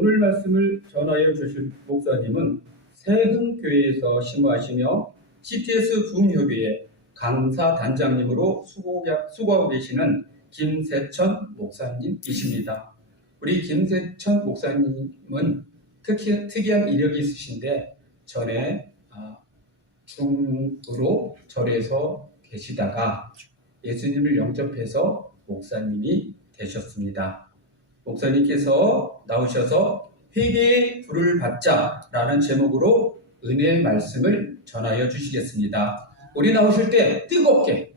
오늘 말씀을 전하여 주실 목사님은 세흥교회에서 심호하시며 CTS 부흥협의회 강사단장님으로 수고하고 계시는 김세천 목사님이십니다. 우리 김세천 목사님은 특이한 이력이 있으신데 전에 중으로 절에서 계시다가 예수님을 영접해서 목사님이 되셨습니다. 목사님께서 나오셔서 회개의 불을 받자라는 제목으로 은혜의 말씀을 전하여 주시겠습니다. 우리 나오실 때 뜨겁게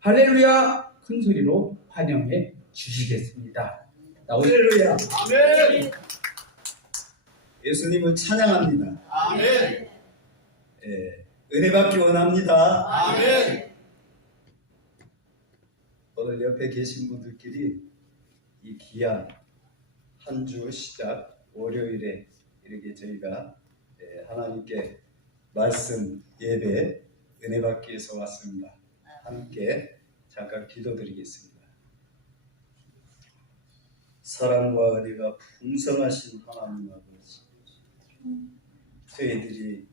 할렐루야 큰 소리로 환영해 주시겠습니다. 할렐루야. 아멘. 예수님을 찬양합니다. 아멘. 은혜 받기 원합니다. 아멘. 오늘 옆에 계신 분들끼리 이 귀한 한 주 시작 월요일에 이렇게 저희가 하나님께 말씀 예배 은혜 받기 위해서 왔습니다. 함께 잠깐 기도드리겠습니다. 사랑과 은혜가 풍성하신 하나님 아버지, 저희들이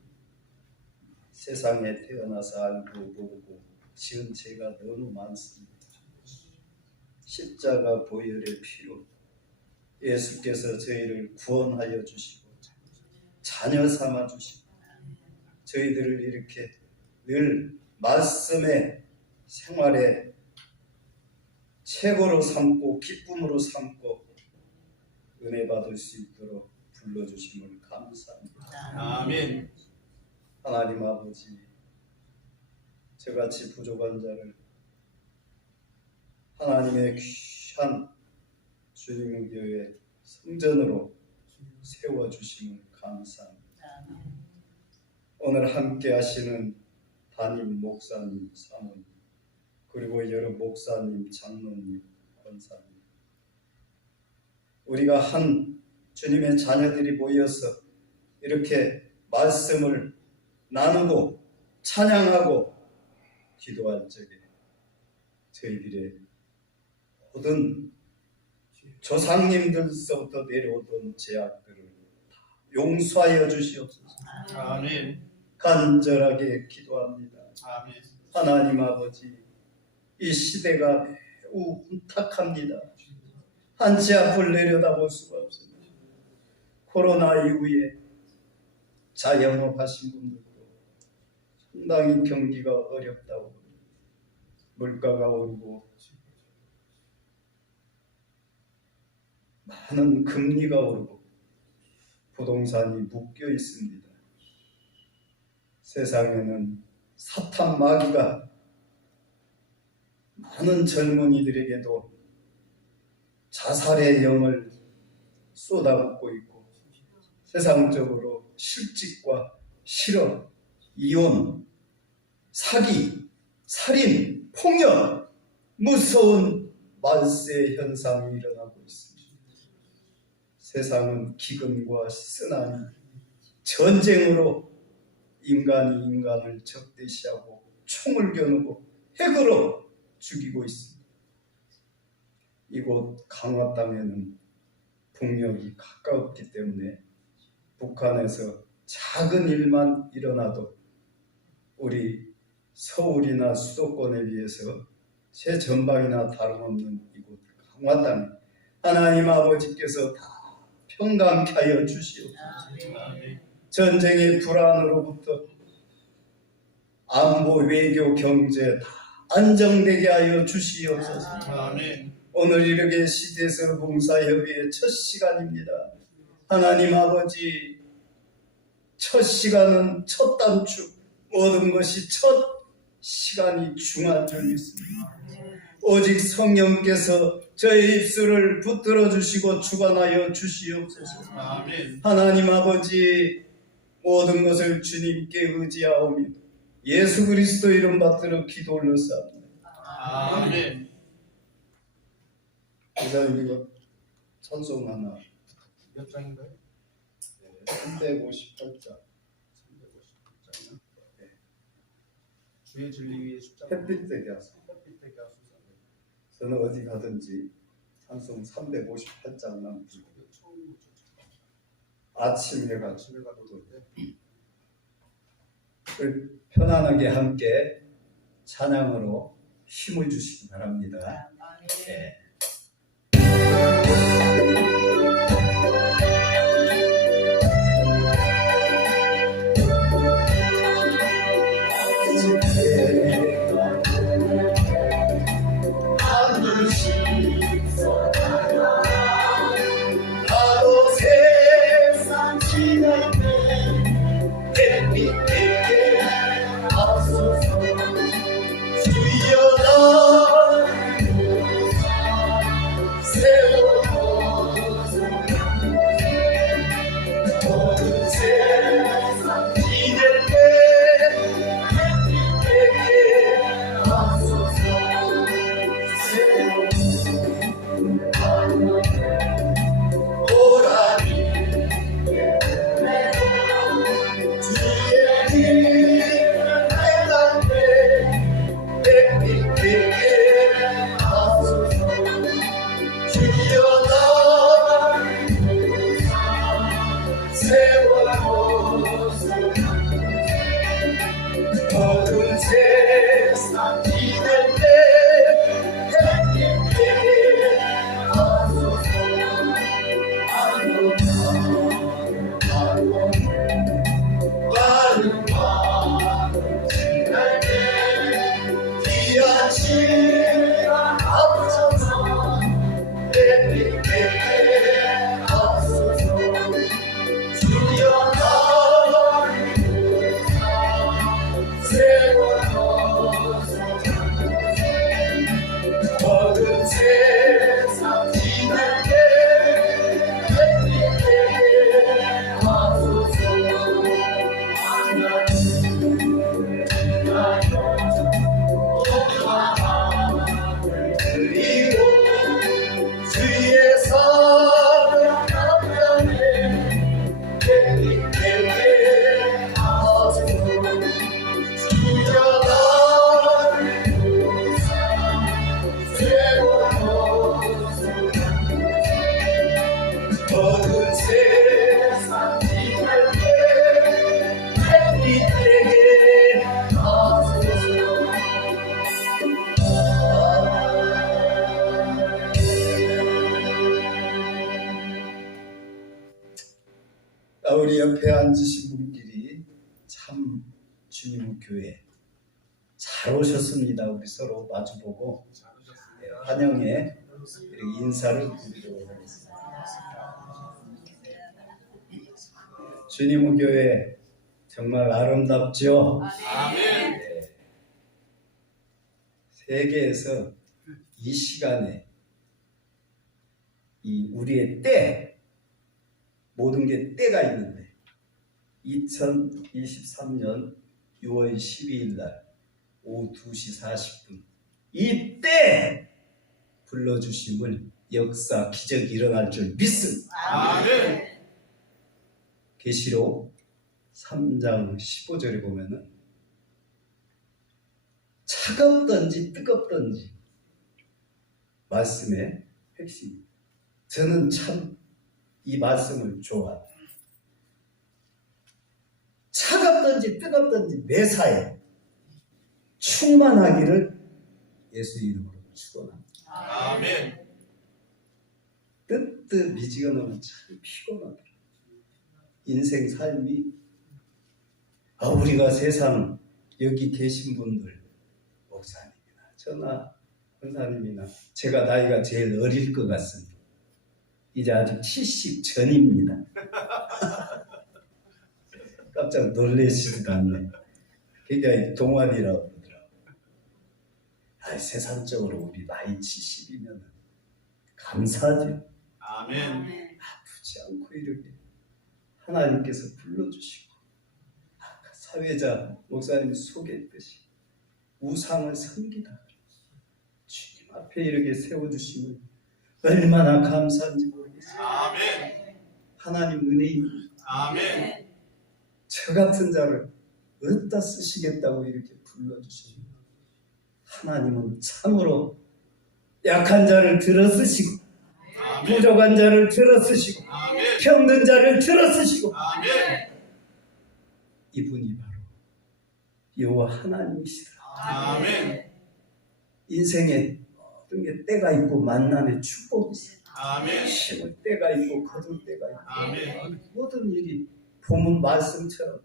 세상에 태어나서 알고 모르고 지은 죄가 너무 많습니다. 십자가 보혈의 피로 예수께서 저희를 구원하여 주시고 자녀 삼아 주시고 저희들을 이렇게 늘 말씀의 생활에 최고로 삼고 기쁨으로 삼고 은혜 받을 수 있도록 불러주심을 감사합니다. 아멘. 하나님 아버지, 저같이 부족한 자를 하나님의 귀한 주님의 교회 성전으로 세워주심을 감사합니다. 오늘 함께 하시는 담임 목사님, 사모님, 그리고 여러 목사님, 장로님, 권사님, 우리가 한 주님의 자녀들이 모여서 이렇게 말씀을 나누고 찬양하고 기도할 적에 저희들의 모든 조상님들서부터 내려오던 죄악들을 다 용서하여 주시옵소서. 아멘. 간절하게 기도합니다. 아멘. 하나님 아버지, 이 시대가 매우 혼탁합니다. 한치 앞을 내려다볼 수가 없습니다. 코로나 이후에 자영업하신 분들도 상당히 경기가 어렵다고 합니다. 물가가 오르고 많은 금리가 오르고 부동산이 묶여 있습니다. 세상에는 사탄 마귀가 많은 젊은이들에게도 자살의 영을 쏟아붓고 있고 세상적으로 실직과 실업, 이혼, 사기, 살인, 폭력, 무서운 만세 현상이 일어나고 있습니다. 세상은 기근과 쓰나미, 전쟁으로 인간이 인간을 적대시하고 총을 겨누고 핵으로 죽이고 있습니다. 이곳 강화 땅에는 북녘이 가까웠기 때문에 북한에서 작은 일만 일어나도 우리 서울이나 수도권에 비해서 제 전방이나 다름없는 이곳 강화 땅에 하나님 아버지께서 다 평강케 하여 주시옵소서. 전쟁의 불안으로부터 안보, 외교, 경제 다 안정되게 하여 주시옵소서. 아멘. 오늘 이렇게 시대에서 봉사협의회 첫 시간입니다. 하나님 아버지, 첫 시간은 첫 단축, 모든 것이 첫 시간이 중요한 줄 믿습니다. 오직 성령께서 저의 입술을 붙들어 주시고 주관하여 주시옵소서. 아멘. 하나님 아버지, 모든 것을 주님께 의지하오며 예수 그리스도 이름 받들어 기도 올렸사옵니다. 아멘. 기자님 이거 찬송 하나 몇 장인가요? 358장. 358장이요? 네. 주의 진리 위에 십자가 햇빛 되게 하소서. 햇빛 되게 하소서. 저는 어디 가든지 찬송 358장만 부르고 아침 해가 집에 가도 돼. 편안하게 함께 찬양으로 힘을 주시기 바랍니다. 네. 나도 세상 지날 때 햇빛 되게 하소서. 주여 나를 세워서 모든 세상 지낼 때 햇빛 되게 하소서. 어두운 세상 지낼 때 햇빛 되게 하소서. 빠른 밤 지날 때 귀한 시간 앞서서 햇빛 되게 하소서. 주여 나를 세워서 어두운 세상 지낼 때 햇빛 되게 하소서. 그리고 주의 사랑 나타내 햇빛 되게 하소서. 주여 나를 세워서 어두운 세상 지낼 때 햇빛 되게 하소서. 우리 옆에 앉으신 분끼리 참 주님 교회 잘 오셨습니다. 우리 서로 마주보고 환영에 이렇게 인사를 드리도록 하겠습니다. 주님 교회 정말 아름답죠? 네. 세계에서 이 시간에 이 우리의 때 모든 게 때가 있는데 2023년 6월 12일 날 오후 2시 40분 이 때 불러주심을 역사 기적이 일어날 줄 믿습니다. 아멘. 계시록 3장 15절에 보면은 차갑든지 뜨겁든지 말씀의 핵심. 저는 참 이 말씀을 좋아합니다. 차갑든지 뜨겁든지 매사에 충만하기를 예수 이름으로 축원합니다. 아멘. 뜨뜻미지근하면 참 피곤하더라. 인생 삶이 우리가 세상 여기 계신 분들 목사님이나 저나 권사님이나 제가 나이가 제일 어릴 것 같습니다. 이제 아직 70 전입니다. 깜짝 놀라시지도 않네. 굉장히 동안이라고 그러더라고요. 세상적으로 우리 나이 70이면 감사하죠. 아멘. 아프지 않고 이렇게 하나님께서 불러주시고 아까 사회자 목사님이 소개했듯이 우상을 섬기다 주님 앞에 이렇게 세워주시면 얼마나 감사한지 모르겠어요. 아멘. 하나님 은혜입니다. 아멘. 저 같은 자를 어디다 쓰시겠다고 이렇게 불러주시는 하나님은 참으로 약한 자를 들어쓰시고 아멘. 부족한 자를 들어쓰시고 아멘. 병든 자를 들어쓰시고 아멘. 이분이 바로 여호와 하나님이시다. 아멘. 인생에 모든 게 때가 있고 만남의 축복이 있어요. 아멘. 심을 때가 있고 거둘 때가 있고 아멘. 모든 일이 본문 말씀처럼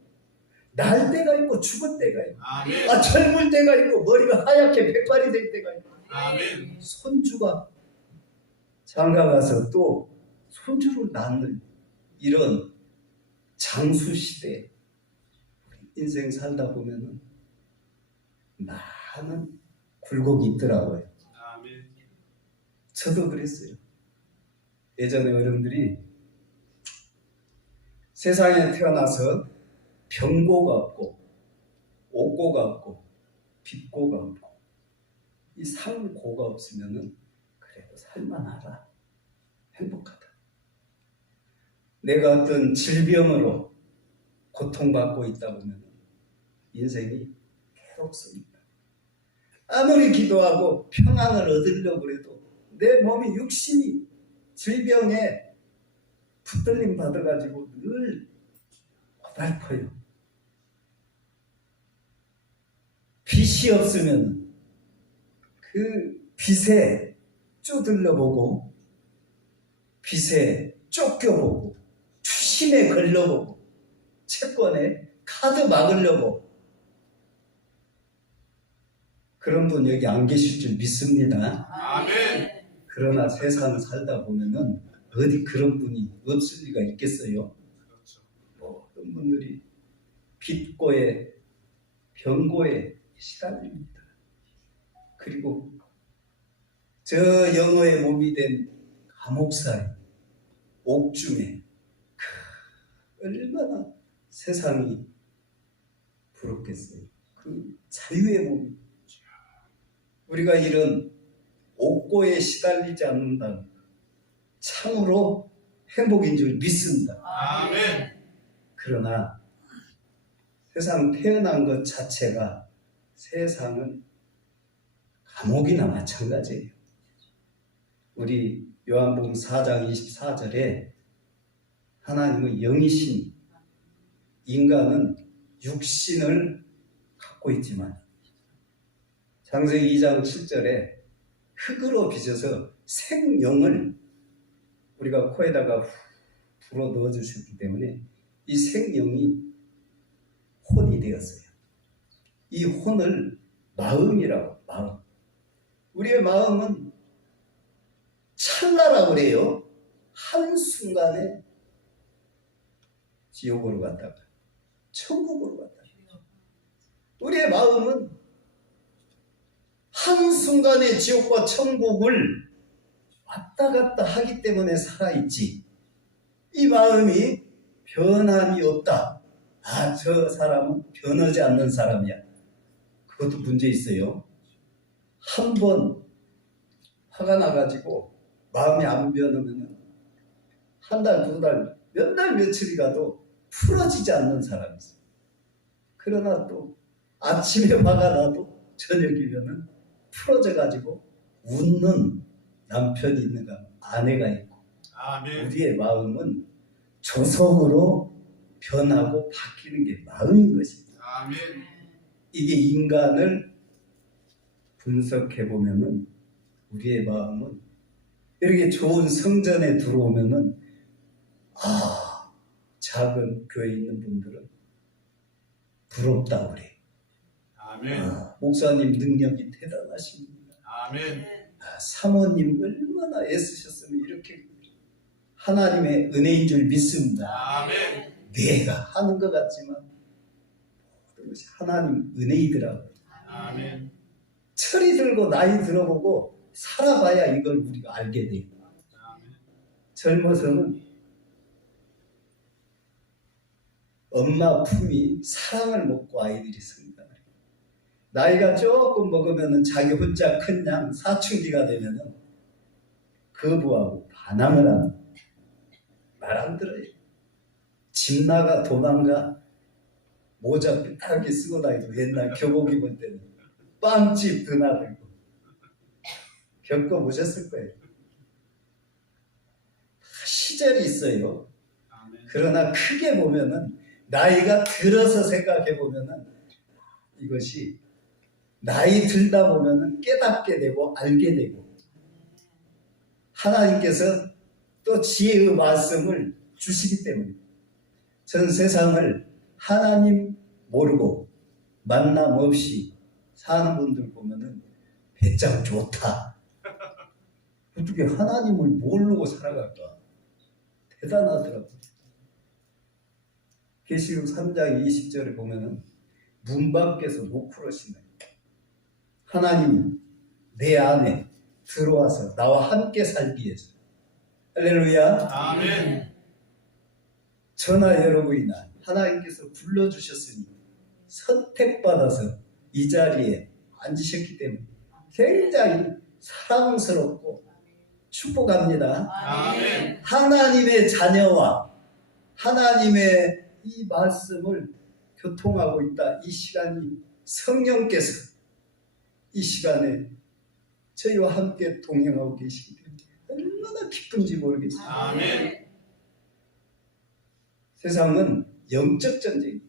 날 때가 있고 죽을 때가 있고 아멘. 젊을 때가 있고 머리가 하얗게 백발이 될 때가 있고 아멘. 손주가 장가가서 또 손주를 낳는 이런 장수시대 인생 살다 보면은 많은 굴곡이 있더라고요. 아멘. 저도 그랬어요. 예전에 어른들이 세상에 태어나서 병고가 없고 옥고가 없고 빚고가 없고 이 상고가 없으면은 그래도 살만하다. 행복하다. 내가 어떤 질병으로 고통받고 있다 보면 인생이 괴롭습니다. 아무리 기도하고 평안을 얻으려고 해도 내 몸이 육신이 질병에 붙들림 받아가지고 늘 고달퍼요. 빚이 없으면 그 빚에 쪼들려보고 빚에 쫓겨보고 추심에 걸려보고 채권에 카드 막으려고 그런 분 여기 안 계실 줄 믿습니다. 아멘. 그러나 세상을 살다 보면은 어디 그런 분이 없을 리가 있겠어요? 그렇죠. 모든 분들이 빚고에 병고에 시달립니다. 그리고 저 영어의 몸이 된 감옥사에 옥중에 얼마나 세상이 부럽겠어요. 그 자유의 몸이 우리가 이런 옥고에 시달리지 않는다는 참으로 행복인 줄 믿습니다. 아멘. 그러나 세상 태어난 것 자체가 세상은 감옥이나 마찬가지예요. 우리 요한복음 4장 24절에 하나님은 영이신 인간은 육신을 갖고 있지만 창세기 2장 7절에 흙으로 빚어서 생명을 우리가 코에다가 불어 넣어주셨기 때문에 이 생명이 혼이 되었어요. 이 혼을 마음이라고 마음. 우리의 마음은 찰나라고 그래요. 한순간에 지옥으로 갔다가 천국으로 갔다가 우리의 마음은 한순간에 지옥과 천국을 왔다 갔다 하기 때문에 살아있지. 이 마음이 변함이 없다. 아, 저 사람은 변하지 않는 사람이야. 그것도 문제 있어요. 한 번 화가 나가지고 마음이 안 변하면 한 달, 두 달, 몇 날, 며칠이 가도 풀어지지 않는 사람이 있어요. 그러나 또 아침에 화가 나도 저녁이면은 풀어져가지고 웃는 남편이 있는가 아내가 있고 아멘. 우리의 마음은 조석으로 변하고 바뀌는 게 마음인 것입니다. 아멘. 이게 인간을 분석해 보면은 우리의 마음은 이렇게 좋은 성전에 들어오면은 작은 교회에 있는 분들은 부럽다 그래. 아멘. 목사님 능력이 대단하십니다. 아멘. 사모님 얼마나 애쓰셨으면 이렇게 하나님의 은혜인 줄 믿습니다. 아멘. 내가 하는 것 같지만 모든 것이 하나님 은혜이더라고요. 아멘. 철이 들고 나이 들어보고 살아봐야 이걸 우리가 알게 돼요. 아멘. 젊어서는 엄마 품이 사랑을 먹고 아이들이 성장을 해요. 나이가 조금 먹으면 자기 혼자 큰 양 사춘기가 되면 거부하고 반항을 하는 말 안 들어요. 집 나가 도망가 모자 삐딱하게 쓰고 다니고 옛날 교복 입을 때는 빵집 드나들고 겪어보셨을 거예요. 시절이 있어요. 아멘. 그러나 크게 보면은 나이가 들어서 생각해 보면은 이것이 나이 들다 보면은 깨닫게 되고 알게 되고 하나님께서 또 지혜의 말씀을 주시기 때문에 전 세상을 하나님 모르고 만남 없이 사는 분들 보면은 배짱 좋다. 어떻게 하나님을 모르고 살아갈까? 대단하더라고요. 계시록 3장 20절에 보면은 문 밖에서 노크러시네. 하나님이 내 안에 들어와서 나와 함께 살기 위해서. 할렐루야. 아멘. 저나 여러분이나 하나님께서 불러주셨으니 선택받아서 이 자리에 앉으셨기 때문에 굉장히 사랑스럽고 축복합니다. 아멘. 하나님의 자녀와 하나님의 이 말씀을 교통하고 있다. 이 시간이 성령께서 이 시간에 저희와 함께 동행하고 계시기 때문에 얼마나 기쁜지 모르겠어요. 아멘. 세상은 영적 전쟁입니다.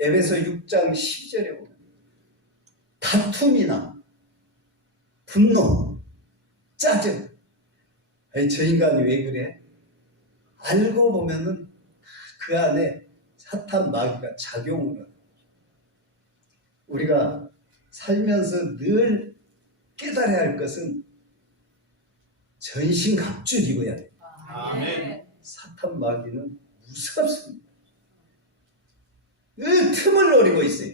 에베소 6장 10절에 보면 다툼이나 분노, 짜증. 아니, 저 인간이 왜 그래? 알고 보면은 그 안에 사탄 마귀가 작용을 해요. 우리가 살면서 늘 깨달아야 할 것은 전신갑주를 입어야 돼요. 아멘. 사탄 마귀는 무섭습니다. 늘 틈을 노리고 있어요.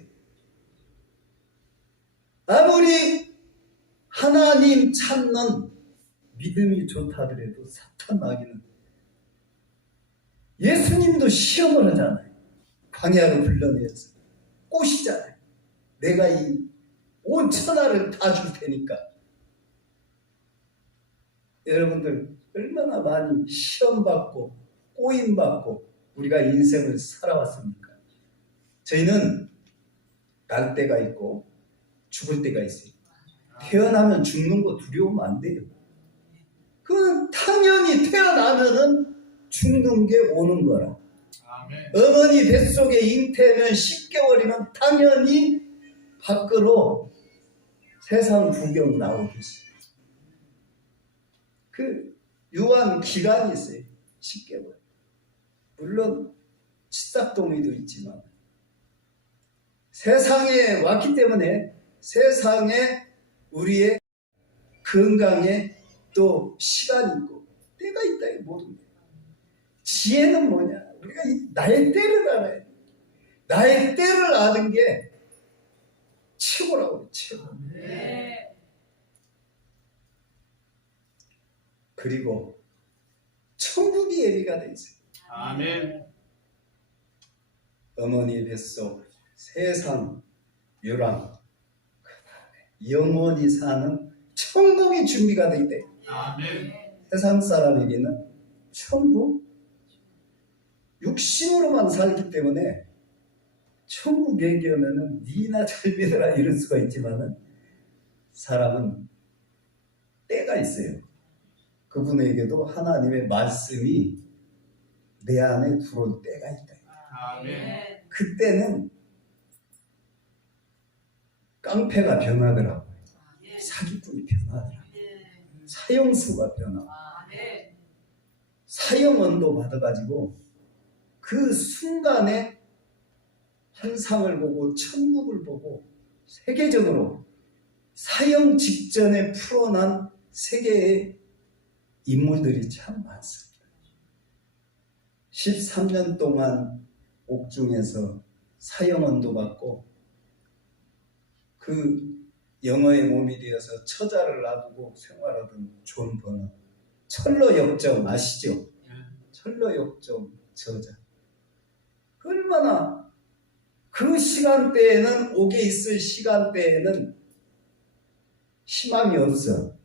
아무리 하나님 찾는 믿음이 좋다 하더라도 사탄 마귀는 예수님도 시험을 하잖아요. 광야로 불러내서 꼬시잖아요. 내가 이 온 천하를 다 줄 테니까. 여러분들 얼마나 많이 시험받고 꼬임받고 우리가 인생을 살아왔습니까? 저희는 날 때가 있고 죽을 때가 있어요. 태어나면 죽는 거 두려우면 안 돼요. 그건 당연히 태어나면은 죽는 게 오는 거라. 아멘. 어머니 뱃속에 잉태면 10개월이면 당연히 밖으로 세상 구경 나오듯이. 그 유한 기간이 있어요. 10개월. 물론 치싹동의도 있지만 세상에 왔기 때문에 세상에 우리의 건강에 또 시간이 있고 때가 있다. 이 모든 게. 지혜는 뭐냐? 우리가 이 나의 때를 알아야 돼. 나의 때를 아는 게 최고라고 해요. 최고. 네. 그리고 천국이 예비가 돼 있어요. 아멘. 어머니 뱃속 세상 유랑 영원히 사는 천국이 준비가 돼 있대. 아멘. 세상 사람에게는 천국 육신으로만 살기 때문에 천국 얘기하면은 니나 잘 믿어라 이럴 수가 있지만은 사람은 때가 있어요. 그분에게도 하나님의 말씀이 내 안에 들어올 때가 있다. 아멘. 그때는 깡패가 변하더라고요. 사기꾼이 변하더라고요. 사형수가 변하고 사형언도 받아가지고 그 순간에 환상을 보고 천국을 보고 세계적으로 사형 직전에 풀어난 세계의 인물들이 참 많습니다. 13년 동안 옥중에서 사형언도 받고 그 영어의 몸이 되어서 처자를 놔두고 생활하던 존 버너. 철로 역정 아시죠? 철로 역정 저자. 얼마나 그 시간대에는 옥에 있을 시간대에는 희망이 없어.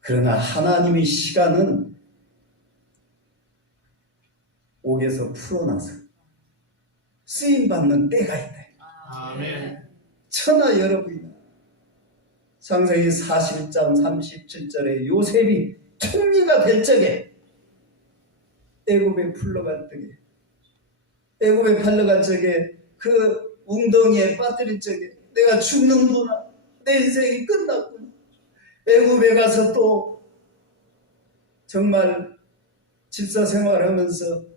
그러나 하나님의 시간은 옥에서 풀어나서 쓰임받는 때가 있다. 아멘. 천하 여러분이나 창세기 41장 37절에 요셉이 총리가 될 적에 애굽에 풀러갈 적에, 애굽에 팔러갈 적에, 그 웅덩이에 빠뜨릴 적에 내가 죽는구나, 내 인생이 끝났구나. 애굽에 가서 또 정말 집사 생활하면서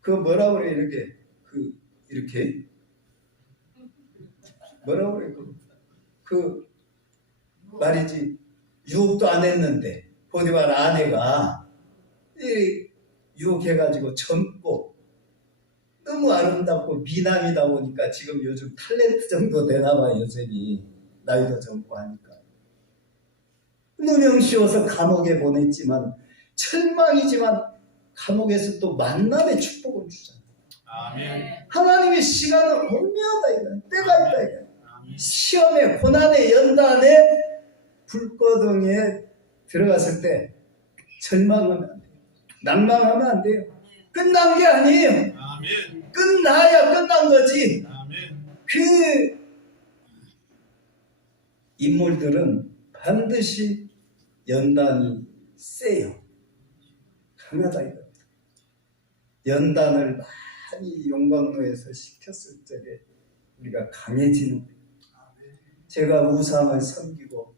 그 뭐라 그래, 이렇게 뭐라 그래, 그 말이지, 유혹도 안 했는데 보디발 아내가 유혹해가지고 젊고 너무 아름답고 미남이다 보니까 지금 요즘 탤런트 정도 되나봐. 요셉이 나이도 젊고 하니까 누명씌워서 감옥에 보냈지만, 철망이지만 감옥에서 또 만남의 축복을 주잖아. 아멘. 하나님의 시간은 오묘하다 이거야. 때가 있다 이거야. 아멘. 시험에, 고난의 연단에, 불거덩이에 들어갔을 때 절망하면 안 돼요. 낭망하면 안 돼요. 끝난 게 아니에요. 아멘. 끝나야 끝난 거지. 아멘. 그 인물들은 반드시 연단이 세요. 강하다 이겁니다. 연단을 많이 용광로에서 시켰을 적에 우리가 강해지는 거예요. 제가 우상을 섬기고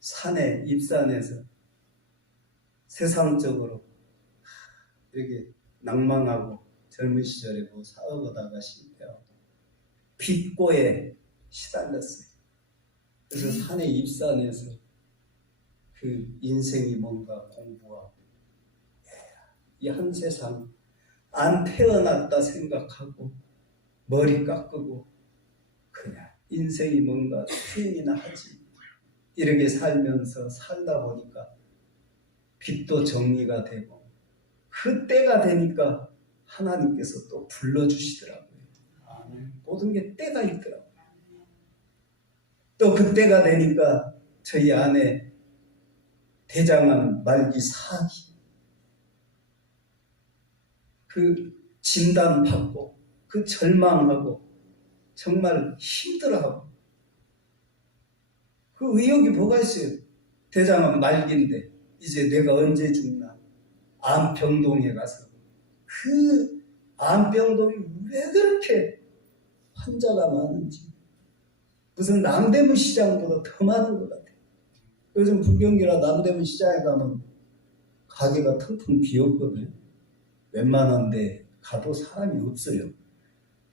산에 입산해서 세상적으로 이렇게 낭망하고 젊은 시절에 뭐 사업하다가 실패하고 빚고에 시달렸어요. 그래서 산에 입산해서 그 인생이 뭔가 공부하고 이 한 세상 안 태어났다 생각하고 머리 깎고 그냥 인생이 뭔가 수행이나 하지 이렇게 살면서 살다 보니까 빚도 정리가 되고 그 때가 되니까 하나님께서 또 불러주시더라고요. 모든 게 때가 있더라고요. 또 그 때가 되니까 저희 아내 대장암 말기 4기 그 진단받고 그 절망하고 정말 힘들어하고 그 의욕이 뭐가 있어요? 대장암 말기인데 이제 내가 언제 죽나? 암병동에 가서 그 암병동이 왜 그렇게 환자가 많은지 무슨 남대문 시장보다 더 많은 것 같아요. 요즘 불경기라 남대문 시장에 가면 가게가 텅텅 비었거든요. 웬만한 데 가도 사람이 없어요.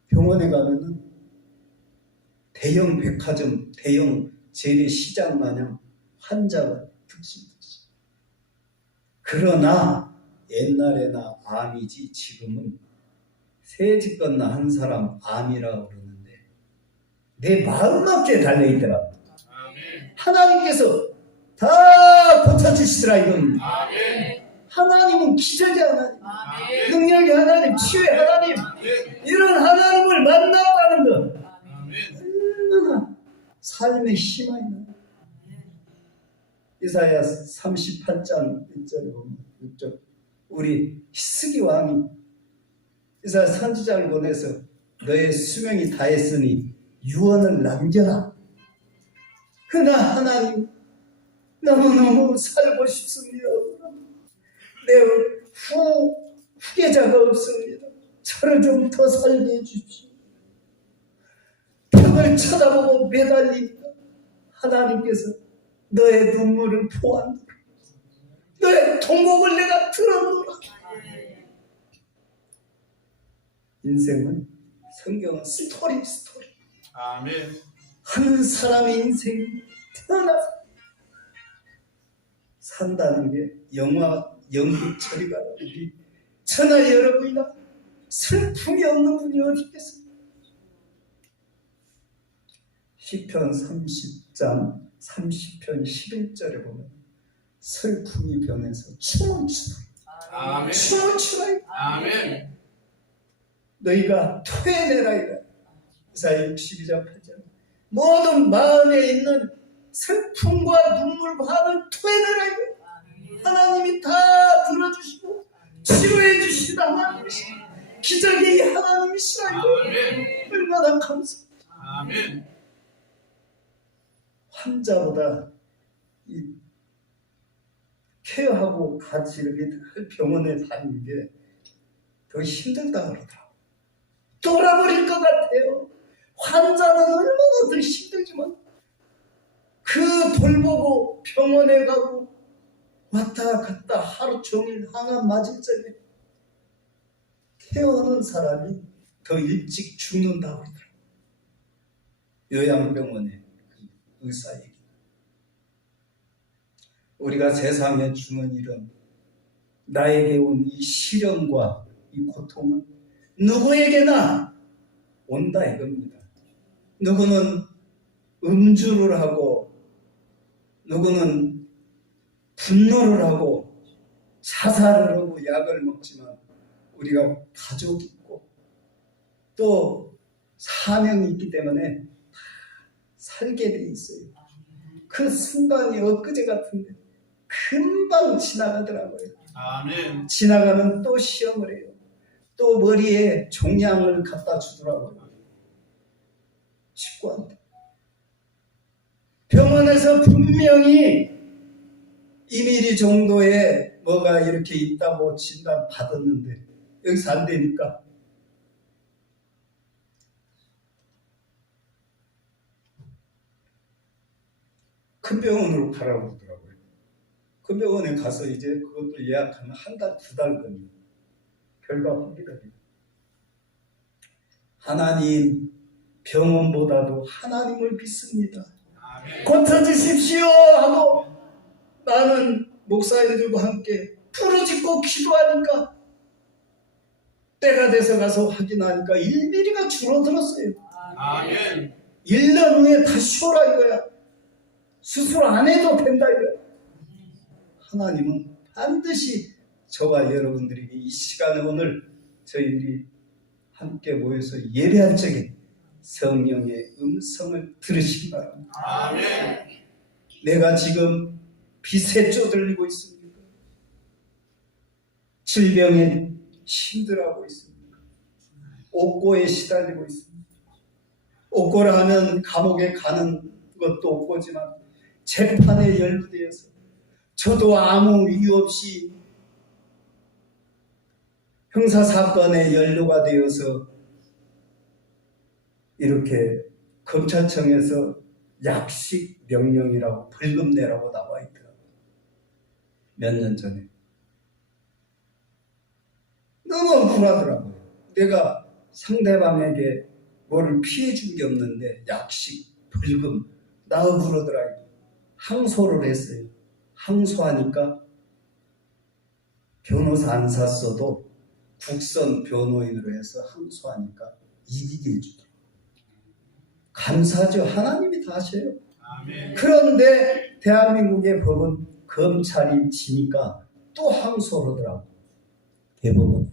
병원에 가면은 대형 백화점, 대형 재래시장 마냥 환자가 득실득실. 그러나 옛날에나 암이지 지금은 새집건나 한 사람 암이라고 그러는데 내 마음밖에 달려있더라. 하나님께서 다 고쳐주시더라 이건. 하나님은 기적의 하나님, 능력의 하나님, 치유의 하나님, 이런 하나님을 만났다는 것 얼마나 삶의 희망이 나요. 이사야 38장 1절에 보면 6절 우리 히스기 왕이 이사야 선지자를 보내서 너의 수명이 다했으니 유언을 남겨라. 그러나 하나님 너무너무 살고 싶습니다. 내 후계자가 없습니다. 저를 좀 더 살게 해주십시오. 벽을 쳐다보고 매달리니까 하나님께서 너의 눈물을 보았노라. 너의 통곡을 내가 들었노라. 인생은 성경은 스토리. 아멘. 한 사람의 인생이 태어나서 산다는 게 연극 처리가 우리 천하 여러분이나 슬픔이 없는 분이 어디 있겠습니까? 시편 30장 30편 11절에 보면 슬픔이 변해서 춤을 추라. 아멘. 춤을 추라. 아멘. 너희가 토해내라 이라. 이사야 62장 8절 모든 마음에 있는 슬픔과 눈물과는 토해내라 이라. 하나님이 다 들어주시고 치료해 주시다. 하나님이시다. 기적의 하나님이시다. 얼마나 감사합니다. 아멘. 환자보다 이 케어하고 같이 이렇게 병원에 다니는 게 더 힘들다 그러더라고요. 돌아버릴 것 같아요. 환자는 얼마나 더 힘들지만 그 돌보고 병원에 가고 왔다 갔다 하루 종일 항암 맞을 적에 케어하는 사람이 더 일찍 죽는다고 그러더라고요. 요양병원의 그 의사 얘기. 우리가 세상에 주는 일은 나에게 온 이 시련과 이 고통은 누구에게나 온다 이겁니다. 누구는 음주를 하고 누구는 분노를 하고 자살을 하고 약을 먹지만 우리가 가족이 있고 또 사명이 있기 때문에 다 살게 돼 있어요. 그 순간이 엊그제 같은데 금방 지나가더라고요. 아멘. 지나가면 또 시험을 해요. 또 머리에 종양을 갖다 주더라고요. 쉽고 않다. 병원에서 분명히 2mm 정도의 뭐가 이렇게 있다고 진단 받았는데 여기서 안 되니까 큰 병원으로 가라고 그러더라고요. 큰 병원에 가서 이제 그것도 예약하면 한 달, 두 달 걸려요. 결과 확인하기. 하나님, 병원보다도 하나님을 믿습니다. 아멘. 고쳐주십시오 하고 나는 목사님들과 함께 부르짖고 기도하니까 때가 돼서 가서 확인하니까 1mm가 줄어들었어요. 아멘. 1년 후에 다시 오라 이거야. 수술 안 해도 된다 이거야. 하나님은 반드시 저와 여러분들에게 이 시간에 오늘 저희들이 함께 모여서 예배할 적에 성령의 음성을 들으시기 바랍니다. 아멘. 내가 지금 빚에 쪼들리고 있습니까? 질병에 힘들어하고 있습니까? 옥고에 시달리고 있습니까? 옥고라 하면 감옥에 가는 것도 옥고지만 재판에 연루되어서 저도 아무 이유 없이 형사사건에 연루가 되어서 이렇게 검찰청에서 약식 명령이라고 벌금 내라고 나와 있더라고요. 몇 년 전에. 너무 억울하더라고요. 내가 상대방에게 뭐를 피해 준 게 없는데 약식, 벌금, 나 억울하더라고요. 항소를 했어요. 항소하니까 변호사 안 샀어도 국선 변호인으로 해서 항소하니까 이기게 해주더라고요. 감사하죠. 하나님이 다 하셔요. 아멘. 그런데 대한민국의 법은 검찰이 지니까 또 항소를 하더라고요. 대법원.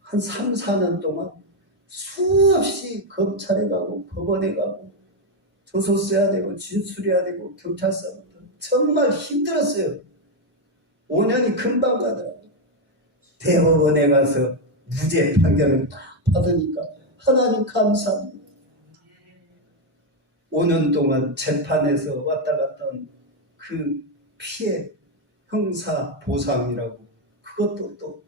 한 3, 4년 동안 수없이 검찰에 가고 법원에 가고 조서 써야 되고 진술해야 되고 경찰서부터 정말 힘들었어요. 5년이 금방 가더라고요. 대법원에 가서 무죄 판결을 딱 받으니까 하나님 감사합니다. 5년 동안 재판에서 왔다 갔다 한 그 피해 형사 보상이라고 그것도 또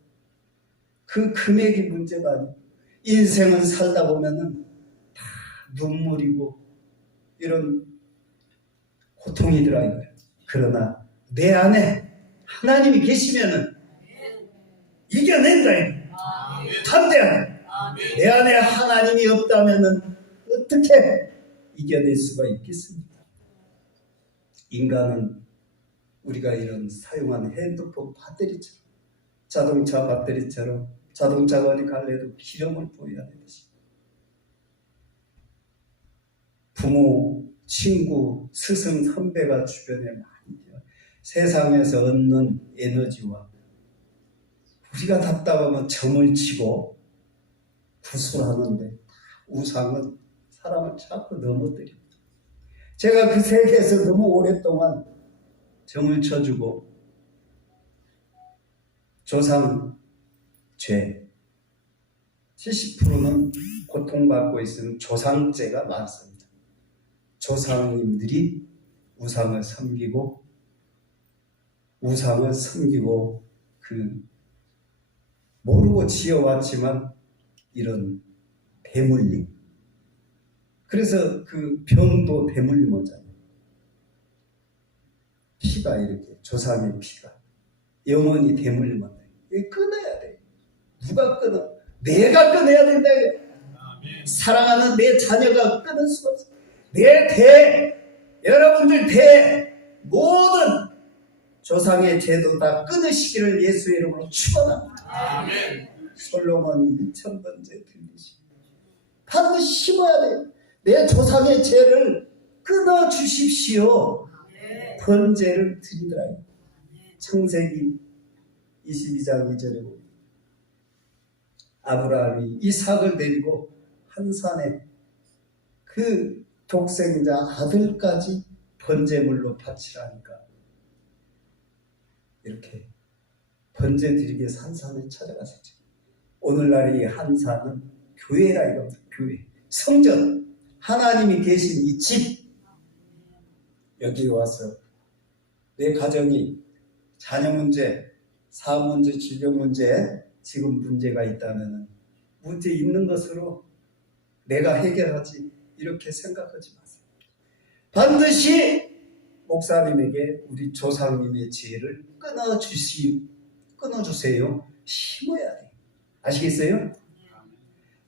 그 금액이 문제가 아니고 인생은 살다 보면은 다 눈물이고 이런 고통이더라 이거예요. 그러나 내 안에 하나님이 계시면은 이겨낸다 이거. 담대하게. 내 안에 하나님이 없다면은 어떻게 이겨낼 수가 있겠습니까? 인간은 우리가 이런 사용하는 핸드폰 배터리처럼 자동차 배터리처럼 자동차가 어디 갈래도 기름을 부어야 되듯이 부모, 친구, 스승, 선배가 주변에 많이 있죠. 세상에서 얻는 에너지와 우리가 답답하면 점을 치고 구술하는데 우상은 사람을 자꾸 넘어뜨립니다. 제가 그 세계에서 너무 오랫동안 점을 쳐주고 조상 죄 70%는 고통받고 있으면 조상죄가 많습니다. 조상님들이 우상을 섬기고 우상을 섬기고 모르고 지어왔지만 이런 대물림. 그래서 그 병도 대물림 오잖아요. 피가 이렇게 조상의 피가 영원히 대물림 온다. 이거 끊어야 돼. 누가 끊어? 내가 끊어야 된다. 아멘. 사랑하는 내 자녀가 끊을 수가 없어. 여러분들 모든 조상의 제도 다 끊으시기를 예수의 이름으로 축원합니다. 아멘. 솔로몬이 2000번째 들리시. 반드시 심어야 돼요. 내 조상의 죄를 끊어 주십시오. 번제를 드리더라. 창세기 22장 2절에 보면 아브라함이 이삭을 데리고 한 산에 그 독생자 아들까지 번제물로 바치라니까 이렇게 번제 드리기 위해서 한 산에 찾아갔었죠. 오늘날 이 한 산은 교회라 이겁니다. 교회, 성전, 하나님이 계신 이 집. 여기 와서 내 가정이 자녀 문제, 사업 문제, 질병 문제, 지금 문제가 있다면 문제 있는 것으로 내가 해결하지 이렇게 생각하지 마세요. 반드시 목사님에게 우리 조상님의 지혜를 끊어주세요. 심어야 돼요. 아시겠어요?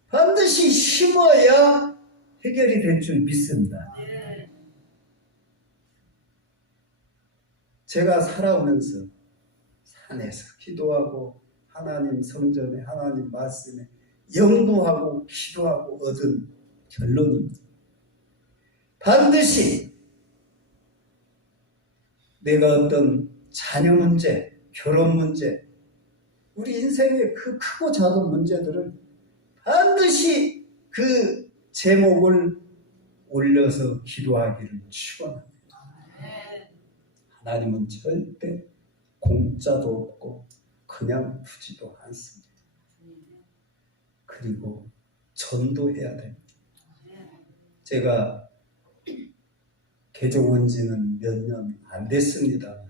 반드시 심어야 해결이 될 줄 믿습니다. 제가 살아오면서 산에서 기도하고 하나님 성전에 하나님 말씀에 연구하고 기도하고 얻은 결론입니다. 반드시 내가 어떤 자녀 문제, 결혼 문제, 우리 인생의 그 크고 작은 문제들을 반드시 그 제목을 올려서 기도하기를 축원합니다. 하나님은 절대 공짜도 없고 그냥 주지도 않습니다. 그리고 전도해야 됩니다. 제가 개종한 지는 몇 년 안 됐습니다.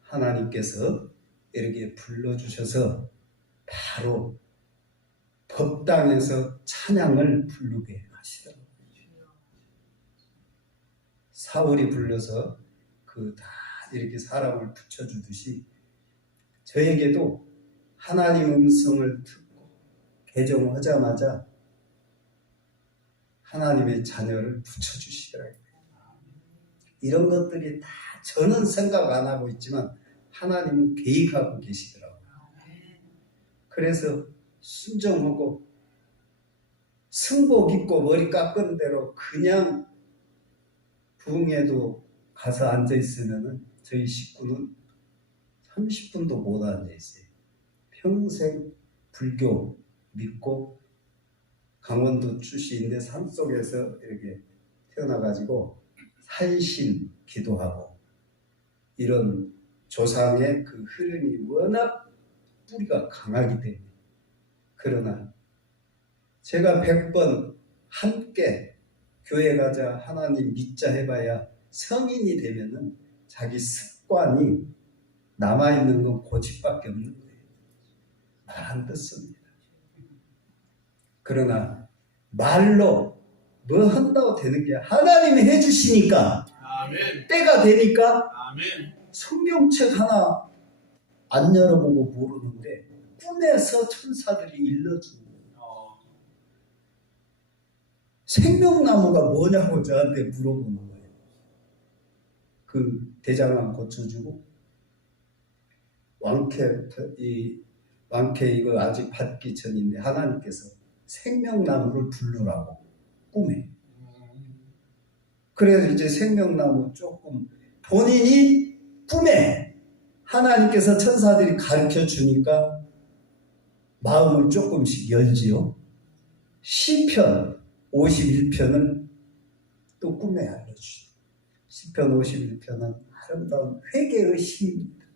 하나님께서 이렇게 불러주셔서 바로 법당에서 찬양을 부르게 하시더라고요. 사울이 불러서 다 이렇게 사람을 붙여주듯이 저에게도 하나님 음성을 듣고 개종하자마자 하나님의 자녀를 붙여주시더라고요. 이런 것들이 다 저는 생각 안 하고 있지만 하나님은 계획하고 계시더라고요. 그래서 순종하고 승복 입고 머리 깎은 대로 그냥 부흥회도 가서 앉아있으면 저희 식구는 30분도 못 앉아있어요. 평생 불교 믿고 강원도 출신인데 산속에서 이렇게 태어나가지고 산신 기도하고 이런 조상의 그 흐름이 워낙 뿌리가 강하기 때문에. 그러나 제가 100번 함께 교회 가자 하나님 믿자 해봐야 성인이 되면은 자기 습관이 남아있는 건 고집밖에 없는 거예요. 말 안 듣습니다. 그러나 말로 뭐 한다고 되는 게 하나님이 해주시니까 아멘. 때가 되니까 아멘. 성경책 하나 안 열어보고 모르는데 꿈에서 천사들이 일러주는 거예요. 생명나무가 뭐냐고 저한테 물어보는 거예요. 그 대장암 고쳐주고 왕캐 이거 아직 받기 전인데 하나님께서 생명나무를 부르라고 꿈에. 그래서 이제 생명나무 조금 본인이 꿈에 하나님께서 천사들이 가르쳐 주니까 마음을 조금씩 열지요. 시편 51편을 또 꿈에 알려주죠. 시편 51편은 아름다운 회개의 시입니다.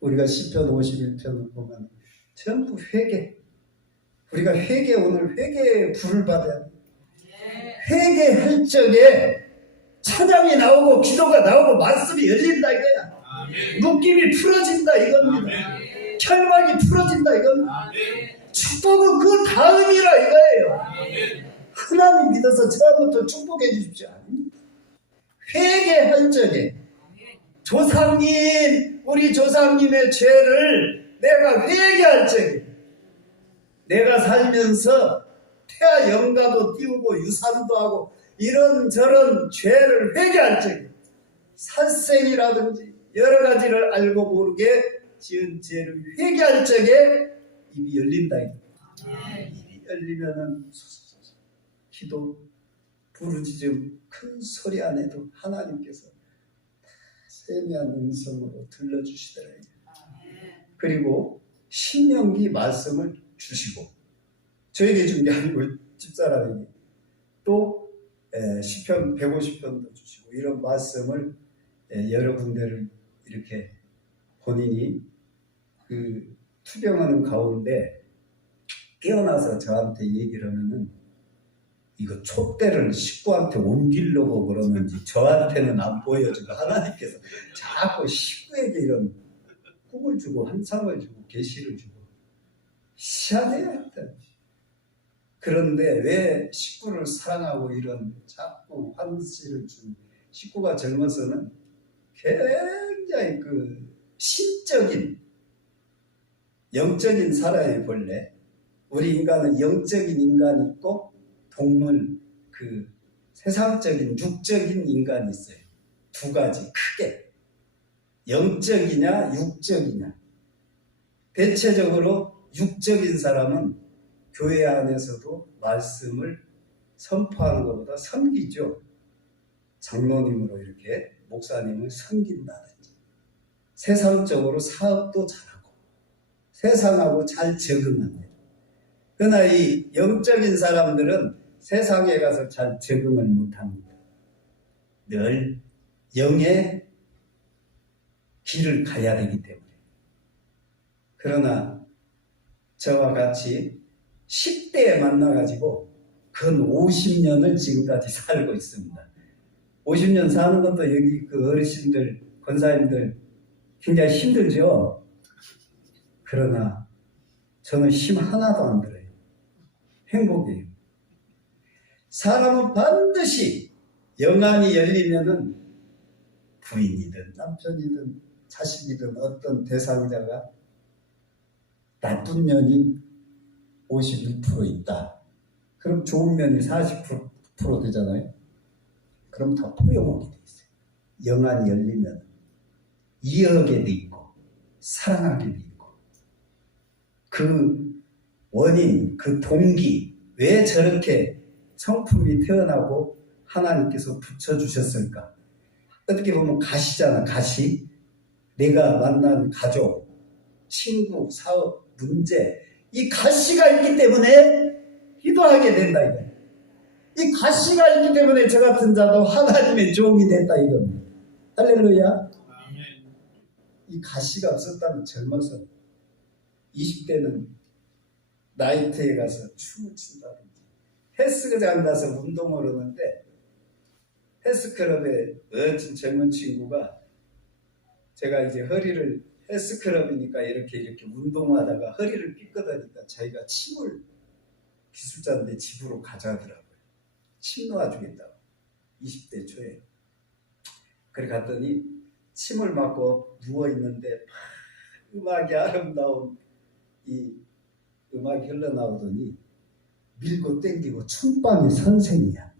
우리가 시편 51편을 보면 전부 회개. 우리가 오늘 회개의 불을 받아야 돼요. 회개할 적에 찬양이 나오고 기도가 나오고 말씀이 열린다 이거야. 아멘. 묶임이 풀어진다 이겁니다. 아멘. 결박이 풀어진다 이겁니다. 아멘. 축복은 그 다음이라 이거예요. 아멘. 하나님 믿어서 처음부터 축복해 주십시오. 회개할 적에 조상님, 우리 조상님의 죄를 내가 회개할 적에 내가 살면서 태아 영가도 띄우고 유산도 하고 이런저런 죄를 회개할 적에 살생이라든지 여러 가지를 알고 모르게 지은 죄를 회개할 적에 입이 열린다. 입이 열리면은 기도, 부르짖음, 큰 소리 안 해도 하나님께서 세미한 음성으로 들려주시더래요. 그리고 신명기 말씀을 주시고 저에게 준 게 아니고 집사람에게 또 시편 150편도 주시고 이런 말씀을 여러 군데를 이렇게 본인이 그 투병하는 가운데 깨어나서 저한테 얘기를 하면은 이거 촛대를 식구한테 옮기려고 그러는지 저한테는 안 보여주고 하나님께서 자꾸 식구에게 이런 꿈을 주고 환상을 주고 계시를 주고 희한해요. 하여튼. 그런데 왜 식구를 사랑하고 이런 자꾸 환시를 준 식구가 젊어서는 굉장히 그 신적인 영적인 사람의 본래 우리 인간은 영적인 인간이 있고 동물 그 세상적인 육적인 인간이 있어요. 두 가지 크게 영적이냐 육적이냐. 대체적으로 육적인 사람은 교회 안에서도 말씀을 선포하는 것보다 섬기죠. 장로님으로 이렇게 목사님을 섬긴다든지 세상적으로 사업도 잘하고 세상하고 잘 적응합니다. 그러나 이 영적인 사람들은 세상에 가서 잘 적응을 못합니다. 늘 영의 길을 가야 되기 때문에. 그러나 저와 같이 10대에 만나가지고 근 50년을 지금까지 살고 있습니다. 50년 사는 것도 여기 그 어르신들, 권사님들 굉장히 힘들죠? 그러나 저는 힘 하나도 안 들어요. 행복이에요. 사람은 반드시 영안이 열리면은 부인이든 남편이든 자식이든 어떤 대상자가 나쁜 면이 51% 있다. 그럼 좋은 면이 40% 되잖아요. 그럼 다 포용하게 돼 있어요. 영안이 열리면 이해하게 돼 있고 사랑하게 돼 있고 그 원인, 그 동기 왜 저렇게 성품이 태어나고 하나님께서 붙여주셨을까? 어떻게 보면 가시잖아. 가시. 내가 만난 가족, 친구, 사업, 문제 이 가시가 있기 때문에 기도하게 된다 이거예요. 이 가시가 있기 때문에 저 같은 자도 하나님의 종이 됐다 이겁니다. 할렐루야. 아멘. 이 가시가 없었다면 젊어서 20대는 나이트에 가서 춤을 춘다든지 헬스장 가서 운동을 하는데 헬스클럽에 멋진 젊은 친구가 제가 이제 허리를 헬스클럽이니까 이렇게 운동하다가 허리를 삐끗하니까 자기가 침을 기술자인데 집으로 가져가더라고요. 침 놓아주겠다고. 20대 초에. 그래 갔더니 침을 맞고 누워있는데 음악이 아름다운 이 음악이 흘러나오더니 밀고 땡기고 춤방의 선생이야.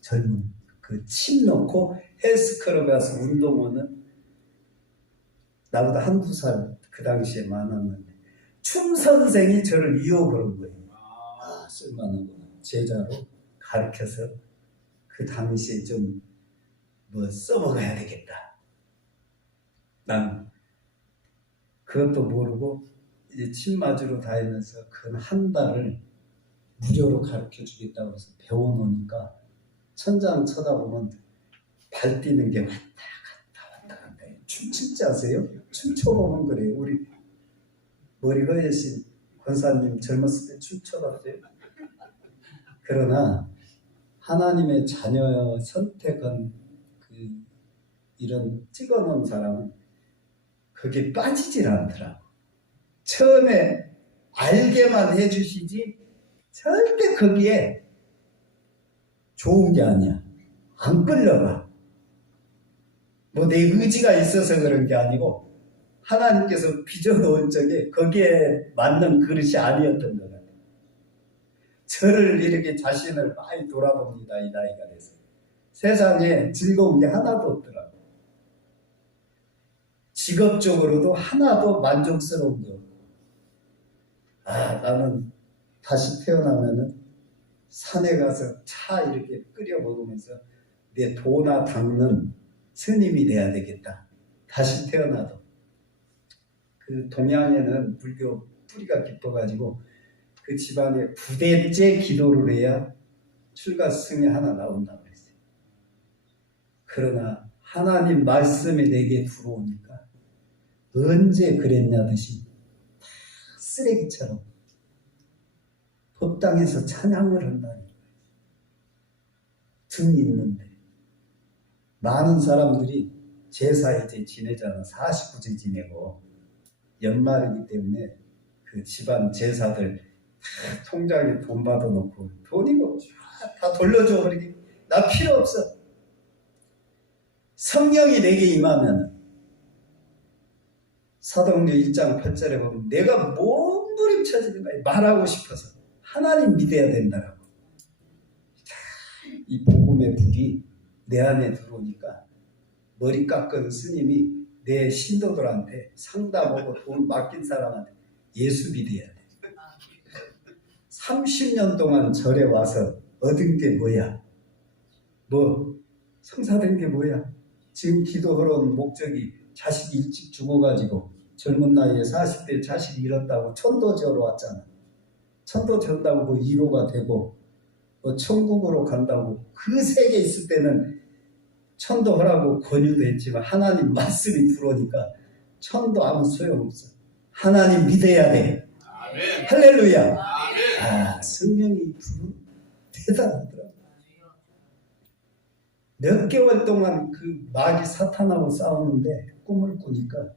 젊은 그 침 넣고 헬스클럽 가서 운동하는 나보다 한두 살 그 당시에 많았는데 춤 선생이 저를 유혹을 한 거예요. 아 쓸만하구나. 제자로 가르쳐서 그 당시에 좀 뭐 써먹어야 되겠다. 난 그것도 모르고 이제 침 맞으러 다니면서 그 한 달을 무료로 가르쳐 주겠다고 해서 배워놓으니까 천장 쳐다보면 발 뛰는 게 왔다 갔다 춤출 줄 아세요? 춤춰보면 그래요. 우리 머리 허예신 권사님 젊었을 때 춤춰봤어요? 그러나 하나님의 자녀 선택은 이런 찍어놓은 사람은 거기에 빠지질 않더라고. 처음에 알게만 해주시지 절대 거기에 좋은 게 아니야. 안 끌려가. 뭐 내 의지가 있어서 그런 게 아니고 하나님께서 빚어놓은 적에 거기에 맞는 그릇이 아니었던 것 같아요. 저를 이렇게 자신을 많이 돌아봅니다. 이 나이가 돼서. 세상에 즐거운 게 하나도 없더라고요. 직업적으로도 하나도 만족스러운 게 없고, 나는 다시 태어나면은 산에 가서 차 이렇게 끓여 먹으면서 내 도나 닦는 스님이 돼야 되겠다. 다시 태어나도. 그 동양에는 불교 뿌리가 깊어가지고 그 집안에 9대째 기도를 해야 출가승이 하나 나온다고 했어요. 그러나 하나님 말씀이 내게 들어오니까 언제 그랬냐듯이 다 쓰레기처럼 법당에서 찬양을 한다는 거예요. 등 있는데 많은 사람들이 제사 이제 지내잖아. 49제 지내고 연말이기 때문에 그 집안 제사들 통장에 돈 받아놓고 돈이고 다 돌려줘 버리기. 나 필요 없어. 성령이 내게 임하면 사도행전 1장 8절에 보면 내가 몸부림쳐지는가 말하고 싶어서 하나님 믿어야 된다라고. 이 복음의 불이 내 안에 들어오니까 머리 깎은 스님이 내 신도들한테 상담하고 돈 맡긴 사람한테 예수 믿어야 돼. 30년 동안 절에 와서 얻은 게 뭐야? 뭐 성사된 게 뭐야? 지금 기도하러 온 목적이 자식 일찍 죽어가지고 젊은 나이에 40대 자식 잃었다고 천도 지으러 왔잖아. 천도 지은다고 뭐 위로가 되고 뭐 천국으로 간다고 그 세계 있을 때는 천도 하라고 권유도 했지만 하나님 말씀이 들어오니까 천도 아무 소용없어. 하나님 믿어야 돼. 아멘. 할렐루야. 아멘. 성령이 부르 대단하더라고. 몇 개월 동안 그 마귀 사탄하고 싸우는데 꿈을 꾸니까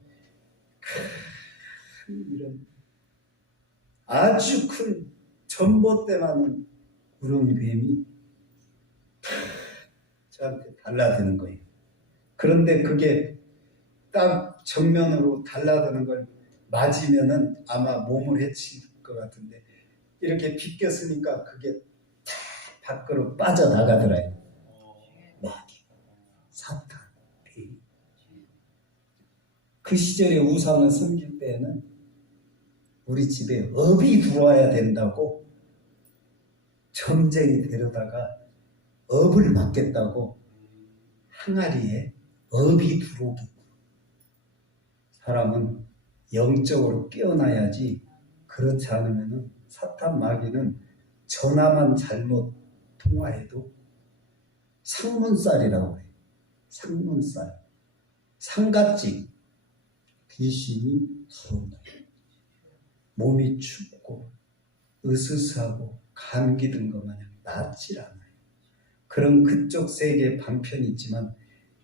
이런 아주 큰 전봇대만한 구렁이 뱀이 저한테 달라드는 거예요. 그런데 그게 딱 정면으로 달라드는 걸 맞으면은 아마 몸을 해칠 것 같은데 이렇게 비꼈으니까 그게 탁 밖으로 빠져나가더라고요. 마귀, 사탄, 뱀. 그 시절에 우상을 섬길 때는 우리 집에 업이 들어와야 된다고 점쟁이 데려다가 업을 맡겠다고 항아리에 업이 들어오게. 사람은 영적으로 깨어나야지. 그렇지 않으면 사탄 마귀는 전화만 잘못 통화해도 상문살이라고 해요. 상문살. 상갓집. 귀신이 들어온다. 몸이 춥고 으스스하고 감기 든 것 마냥 낫질 않아요. 그런 그쪽 세계에 방편이 있지만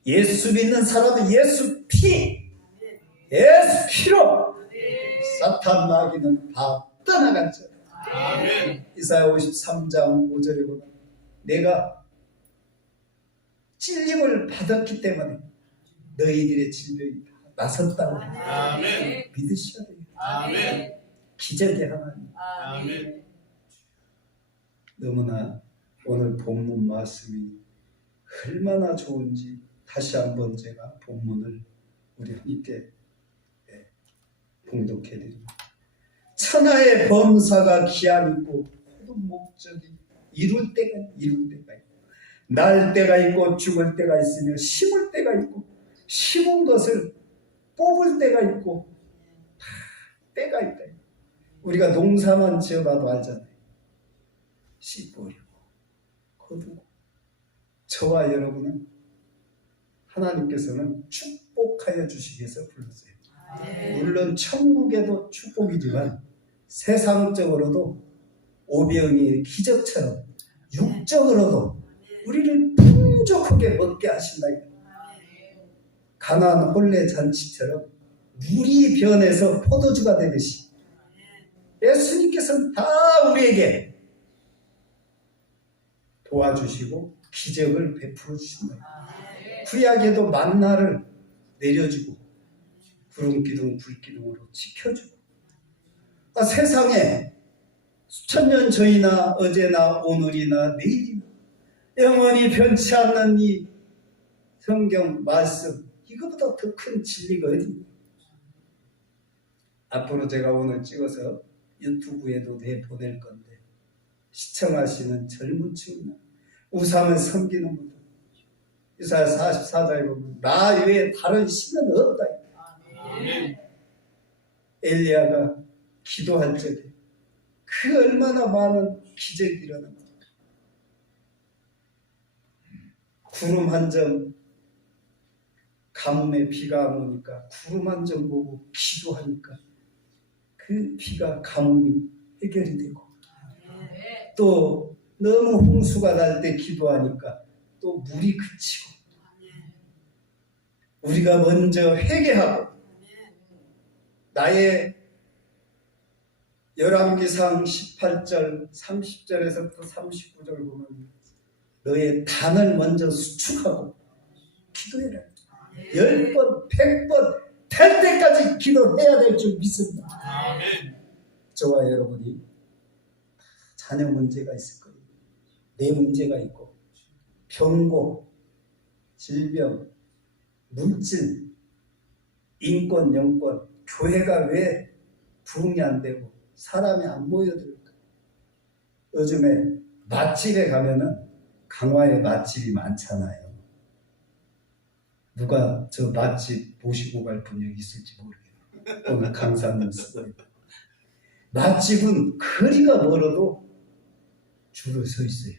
예수 믿는 사람은 예수 피로 사탄 마귀는 다 떠나갔죠. 아멘. 이사야 53장 5절에 보면 내가 찔림을 받았기 때문에 너희들의 질병이 다 나섰다고 아멘. 믿으셔야 돼요. 아멘. 기적의 하나님. 아멘. 너무나 오늘 본문 말씀이 얼마나 좋은지 다시 한번 제가 본문을 우리 함께 봉독해 드립니다. 천하의 범사가 기한 있고 모든 목적이 이룰 때가 있고 날 때가 있고 죽을 때가 있으며 심을 때가 있고 심은 것을 뽑을 때가 있고 다 때가 있다. 우리가 농사만 지어봐도 알잖아요. 씨 뿌리고 거두고. 저와 여러분은 하나님께서는 축복하여 주시기 위해서 불렀어요. 물론 천국에도 축복이지만 세상적으로도 오병이의 기적처럼 육적으로도 우리를 풍족하게 먹게 하신다. 가나안 혼례 잔치처럼 물이 변해서 포도주가 되듯이 예수님께서는 다 우리에게 도와주시고 기적을 베풀어 주신다. 구약에도 만나를 내려주고 구름기둥 불기둥으로 지켜주고 세상에 수천 년 전이나 어제나 오늘이나 내일이나 영원히 변치 않는 이 성경 말씀 이거보다 더 큰 진리가 어디입니까? 앞으로 제가 오늘 찍어서 유튜브에도 내보낼 건데 시청하시는 젊은 층이나 우상을 섬기는 분들 이사야 44장에 보면 나 외에 다른 신은 없다. 아멘. 엘리야가 기도할 적에 그 얼마나 많은 기적이 일어납니까? 구름 한 점 가뭄에 비가 안 오니까 구름 한 점 보고 기도하니까 그 비가 가뭄이 해결이 되고 또 너무 홍수가 날 때 기도하니까 또 물이 그치고 우리가 먼저 회개하고 나의 열왕기상 18절 30절에서부터 39절 보면 너의 단을 먼저 수축하고 기도해라. 10번, 100번 될 때까지 기도해야 될 줄 믿습니다. 아멘. 저와 여러분이 자녀 문제가 있을 거예요. 내 문제가 있고 병고, 질병, 물질, 인권, 영권, 교회가 왜 부흥이 안 되고 사람이 안 모여들까? 요즘에 맛집에 가면은 강화에 맛집이 많잖아요. 누가 저 맛집 모시고 갈 분이 있을지 모르겠네요. 오늘 강사님 쓰고 있다. 맛집은 거리가 멀어도 줄을 서 있어요.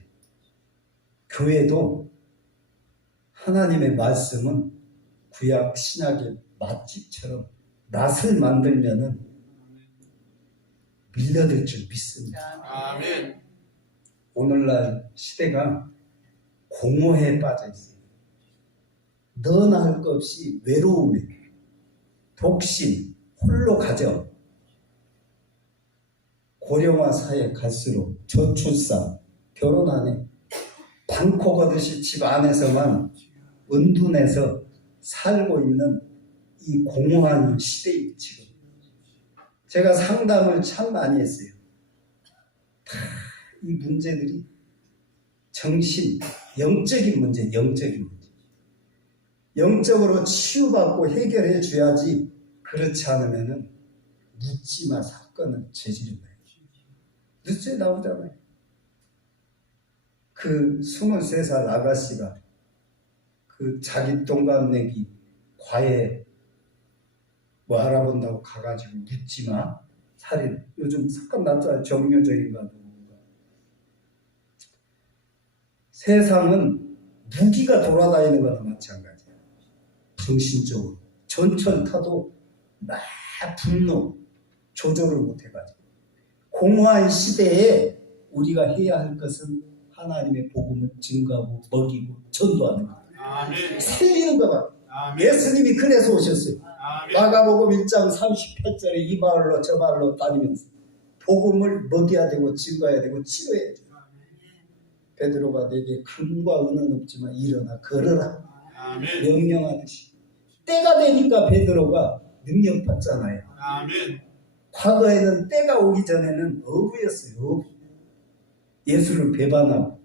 교회도 하나님의 말씀은 구약 신약의 맛집처럼 낯을 만들면은 밀려들 줄 믿습니다. 아멘. 오늘날 시대가 공허에 빠져 있어요. 너나 할 것 없이 외로움에, 독신, 홀로 가정, 고령화 사회 갈수록 저출산, 결혼 안 해. 방콕 하듯이 집 안에서만 은둔해서 살고 있는 이 공허한 시대에 지금 제가 상담을 참 많이 했어요. 다 이 문제들이 정신, 영적인 문제, 영적인 문제. 영적으로 치유받고 해결해 줘야지 그렇지 않으면은 묻지마 사건은 저지른 거예요. 뉴스에 나오잖아요. 그 23살 아가씨가 그 자기 동갑내기 과외 뭐 알아본다고 가가지고 묻지마 살인 요즘 사건 났잖아요. 정교조인가 세상은 무기가 돌아다니는 거나 마찬가지야. 정신적으로 전철 타도 막 분노 조절을 못해가지고 공허한 시대에 우리가 해야 할 것은 하나님의 복음을 증거하고 먹이고 전도하는 것. 아멘. 살리는 것. 아멘. 예수님이 그래서 오셨어요. 아멘. 마가복음 1장 38절에 이 마을로 저 마을로 다니면서 복음을 먹여야 되고 증거해야 되고 치료해야 돼요. 베드로가 내게 금과 은은 없지만 일어나 걸어라. 아멘. 명령하듯이 때가 되니까 베드로가 능력 받잖아요. 아멘. 과거에는 때가 오기 전에는 어부였어요. 어부. 예수를 배반하고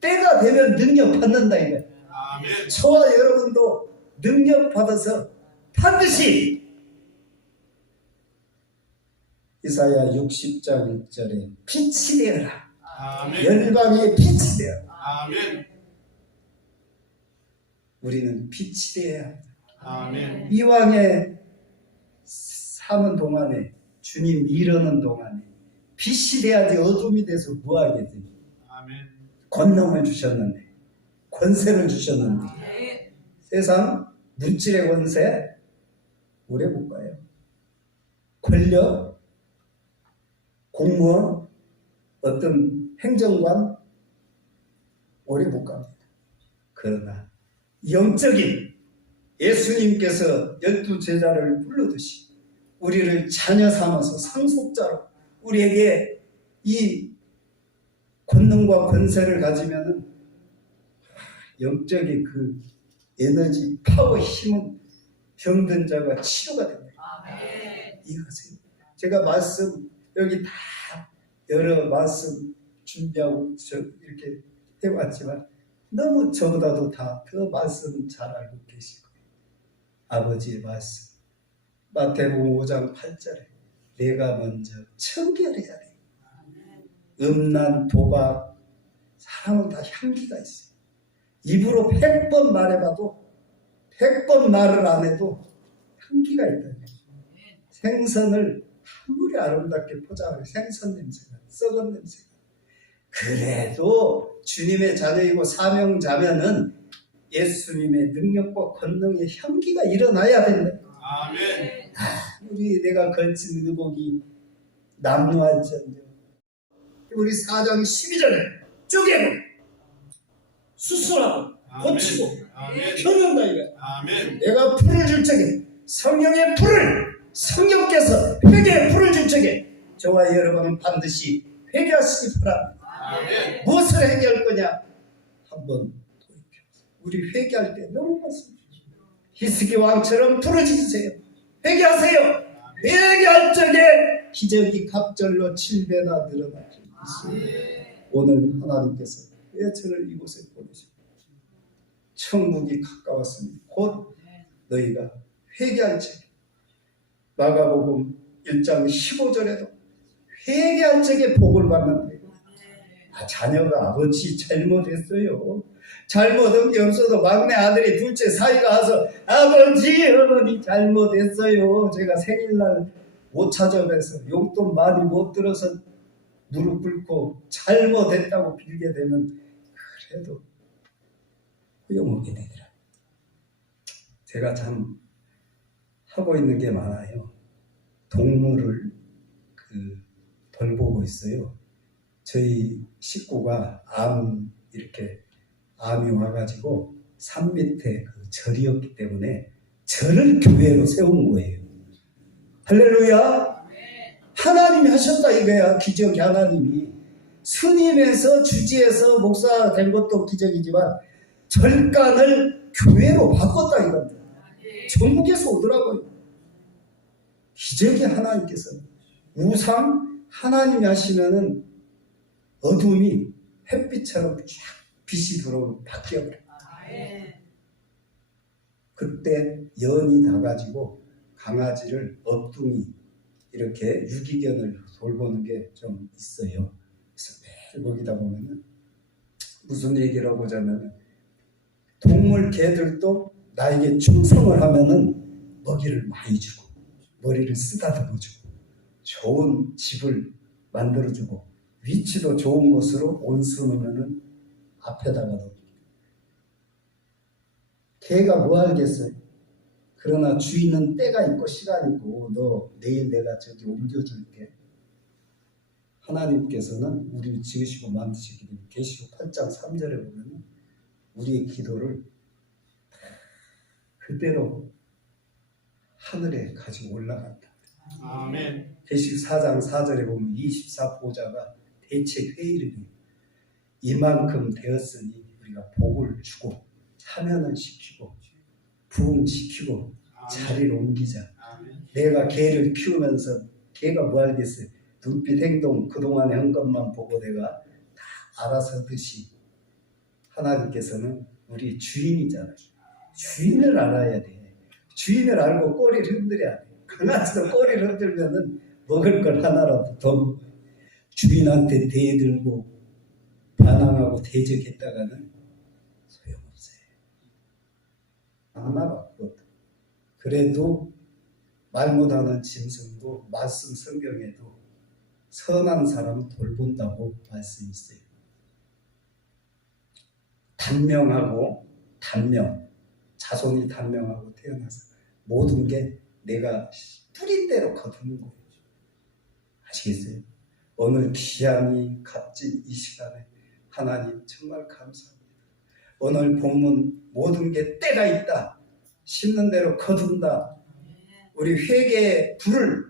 때가 되면 능력 받는다 이거야. 아멘. 저와 여러분도 능력 받아서 반드시 이사야 60장 1절에 빛이 되어라. 아멘. 열방의 빛이 되어라. 아멘. 우리는 빛이 되어야 합니다. 아멘. 이왕에 사는 동안에 주님 이르는 동안에 빛이 돼야지 어둠이 돼서 뭐하겠어요. 아멘. 권능을 주셨는데 권세를 주셨는데 세상 물질의 권세 오래 못 가요. 권력, 공무원, 어떤 행정관 오래 못 갑니다. 그러나 영적인 예수님께서 12제자를 불러듯이 우리를 자녀 삼아서 상속자로 우리에게 이 권능과 권세를 가지면은 영적인 그 에너지, 파워, 힘은 병든 자가 치료가 됩니다. 이해하세요? 제가 말씀 여기 다 여러 말씀 준비하고 이렇게 해왔지만 너무 저보다도 다 그 말씀 잘 알고 계실 거예요. 아버지의 말씀 마태복음 5장 8절에 내가 먼저 청결해야 돼. 음란, 도박, 사람은 다 향기가 있어요. 입으로 100번 말해봐도 100번 말을 안 해도 향기가 있다. 생선을 아무리 아름답게 포장하면 생선 냄새가, 썩은 냄새가. 그래도 주님의 자녀이고 사명자면은 예수님의 능력과 권능의 향기가 일어나야 된다. 아멘. 우리 내가 걸친 의복이 남루할지언정 우리 4장 12절에 쪼개고 수술하고 고치고 아멘. 펴는다 이거야. 아멘. 내가 불을 줄 적에 성령의 불을 성령께서 회개의 불을 줄 적에 저와 여러분은 반드시 회개하시기 바랍니다. 아멘. 무엇을 회개할 거냐? 한번 우리 회개할 때 너무 많습니다. 히스기 왕처럼 부르짖으세요. 회개하세요. 회개할 적에 기적이 갑절로 7배나 늘어날 줄 믿습니다. 오늘 하나님께서 왜 저를 이곳에 보내셨습니까? 천국이 가까웠으니 곧 너희가 회개할 적에 마가복음 1장 15절에도 회개할 적에 복을 받는다. 자녀가 아버지 잘못했어요. 잘못한 게 없어도 막내 아들이 둘째 사이가 와서 아버지 어머니 잘못했어요. 제가 생일날 못 찾아뵈서 용돈 많이 못 들어서 무릎 꿇고 잘못했다고 빌게 되면 그래도 후회먹게 되더라. 제가 참 하고 있는 게 많아요. 동물을 돌보고 있어요. 저희 식구가 암이 와가지고 산 밑에 절이었기 때문에 절을 교회로 세운 거예요. 할렐루야. 하나님이 하셨다 이거야. 기적이 하나님이. 스님에서 주지에서 목사 된 것도 기적이지만 절간을 교회로 바꿨다 이겁니다. 전국에서 오더라고요. 기적이 하나님께서. 우상 하나님이 하시면은 어둠이 햇빛처럼 쫙 빛이 들어오면 바뀌어버려요. 그때 연이 나가지고 강아지를 엎둥이 이렇게 유기견을 돌보는 게 좀 있어요. 그래서 매일 거기다 보면은 무슨 얘기를 하고자면 동물 개들도 나에게 충성을 하면은 먹이를 많이 주고 머리를 쓰다듬어 주고 좋은 집을 만들어 주고 위치도 좋은 곳으로 온수 놓으면은 앞에다가 놓습니다. 개가 뭐 알겠어요? 그러나 주인은 때가 있고 시간이 있고 너 내일 내가 저기 옮겨줄게. 하나님께서는 우리를 지으시고 만드시기 때문에 계시록 8장 3절에 보면 우리의 기도를 그대로 하늘에 가지고 올라간다. 아멘. 계시록 4장 4절에 보면 24보좌가 대체 회의를 해요. 이만큼 되었으니 우리가 복을 주고 참여는 시키고 부흥시키고 자리를 옮기자. 아멘. 내가 개를 키우면서 개가 뭐 알겠어요. 눈빛 행동 그동안에 한 것만 보고 내가 다 알아서 하듯이 하나님께서는 우리 주인이잖아요. 주인을 알아야 돼. 주인을 알고 꼬리를 흔들어야 돼. 강아지도 꼬리를 흔들면은 먹을 걸 하나라도 더 먹어요. 주인한테 대들고 반항하고 대적했다가는 소용없어요. 하나 받거든. 그래도 말 못하는 짐승도 말씀 성경에도 선한 사람은 돌본다고 말씀이 있어요. 단명하고 단명, 자손이 단명하고 태어나서 모든 게 내가 뿌린 대로 거두는 거예요. 아시겠어요? 오늘 귀함이 값진 이 시간에 하나님 정말 감사합니다. 오늘 본문 모든 게 때가 있다. 심는 대로 거둔다. 우리 회개의 불을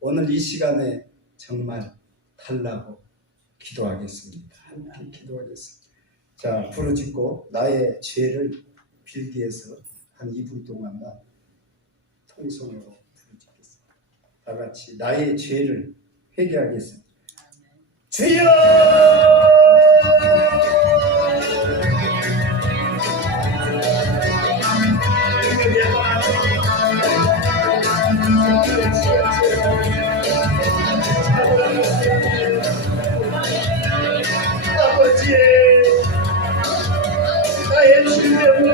오늘 이 시간에 정말 달라고 기도하겠습니다. 함께 기도하겠습니다. 자, 부르짖고 나의 죄를 빌기 위해서 한 2분 동안만 통성으로 부르짖겠습니다. 다 같이 나의 죄를 회개하겠습니다. 주여! 아버지, 나의 질병을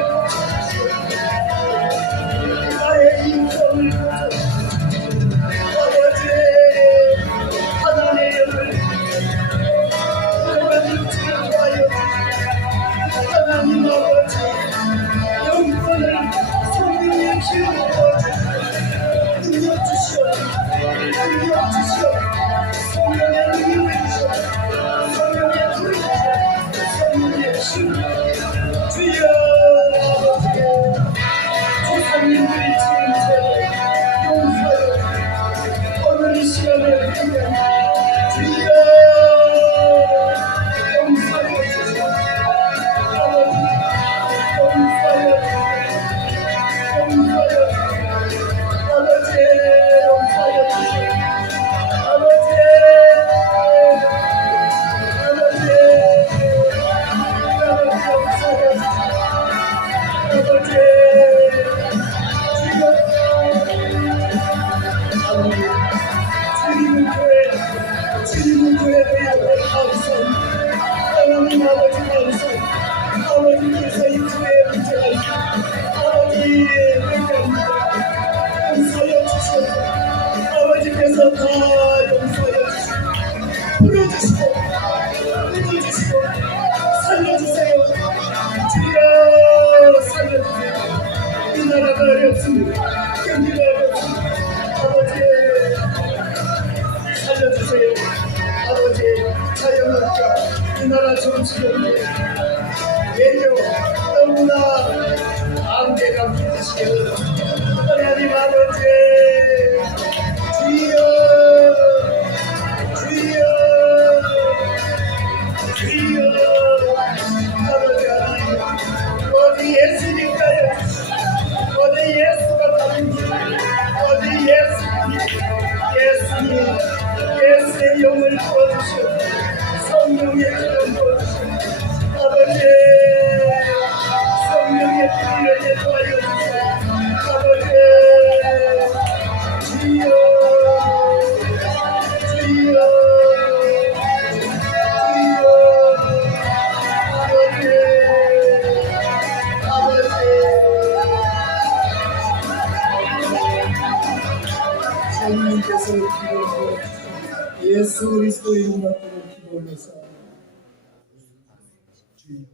나의 인성을 아버지 하나님의 영을 하나님 지켜하여 하나님 아버지 영권을 성령의 기름으로 능력 주시오 능력 주시오 성령의 능력을 주시오 성령의 불을 주시오 성령의 힘 주여 아버지 조상님들이 지은 죄를 용서하여 오늘 이 시간을 위하여 주여 용서하여 주시오 아버지 용서하여 주시오 용서하여 주시오 아버지 용서하여 주시오 아버지 용서하여 주시오 주님은 교회의 감사 하나님 아버지 감사 아버지께서 이 교회의 문제가 있습니다. 아버지 회개합니다. 용서하여 주시옵소서. 아버지께서 다 용서하여 주시고 풀어주시고 믿어주시고 살려주세요. 주여 살려주세요. 이 나라가 어렵습니다. 경기가 어렵습니다. 아버지 살려주세요. 아버지 자영업자 이 나라 정치력에 외교 너무나 안개가 깊으시게 하나님 아버지 주여 주여 주여 아버지 하나님 어디 예수님가요 어디 예수가 답입니다 어디 예수님 예수의 영을 부어주시오 성령의 기름 부어주시오 아버지 성령의 불을 내도하여 주시오 아버지 주여 주여 주님께서 기도하여 예수 그리스도 이름 받들어 기도를 쌓아 주님